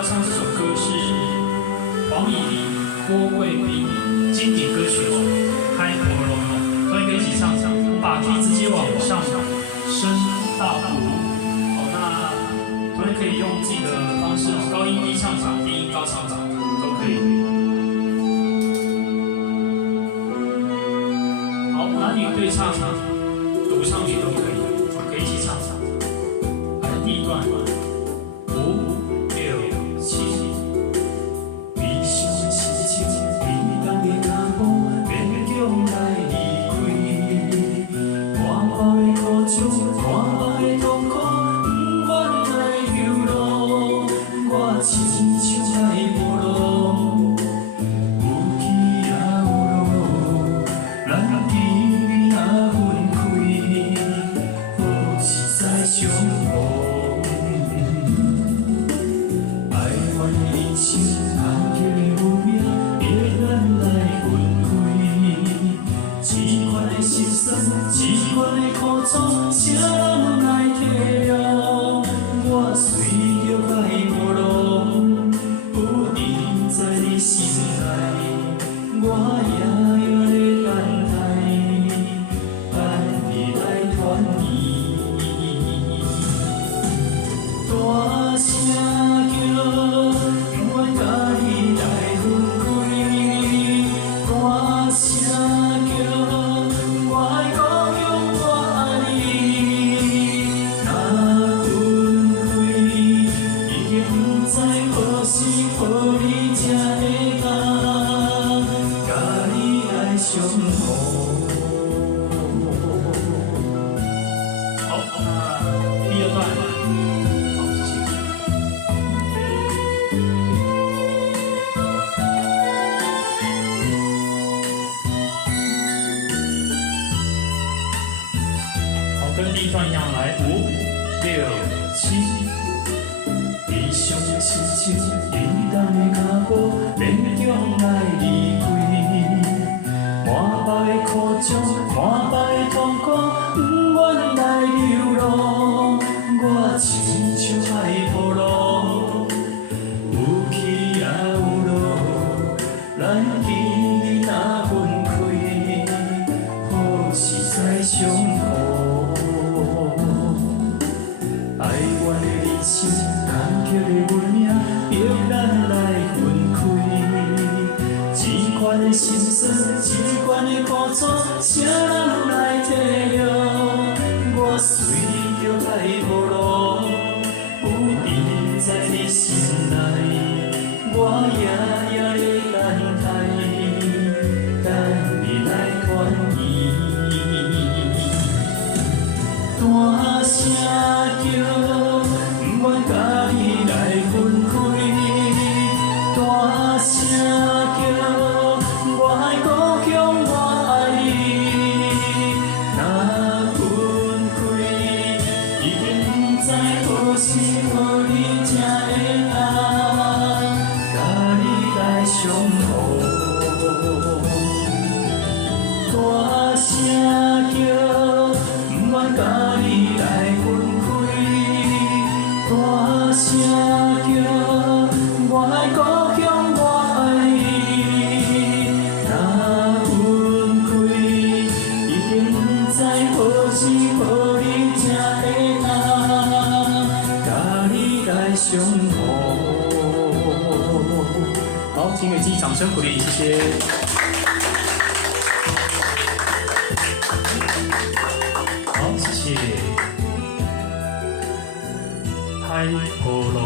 要唱这首歌是黄以玲、郭贵斌经典歌曲哦，《开火龙》哦，各位可以一起唱。我们把 key 直接往上升到5，好，那同学可以用自己的方式哦，高音低唱法、低音高唱法都可以。好，男女对唱、独唱曲都可以，可以一起唱。来，第一段。跟第一段一样，来5、6、7。理想的心情，简单的脚步，勉强来离开。满腹的苦衷，满腹的痛苦，不愿来流浪。我亲像爱破路，有起也有落，咱今日若分开，好实在伤苦。爱我的理性，感激的运命，逼咱来分开。这款的心酸，这款的苦楚，谁人来体谅？我随着爱无路，有你在你心内，我夜夜的等待，等你来传意。大声叫。大声叫，我爱故乡，我爱你。若分开，已经不知何时何日才会当甲你来相逢。大声叫，不愿甲你来分开。大声叫，我爱故乡。好，请给自己掌声鼓励，谢谢。好，谢谢。海波浪。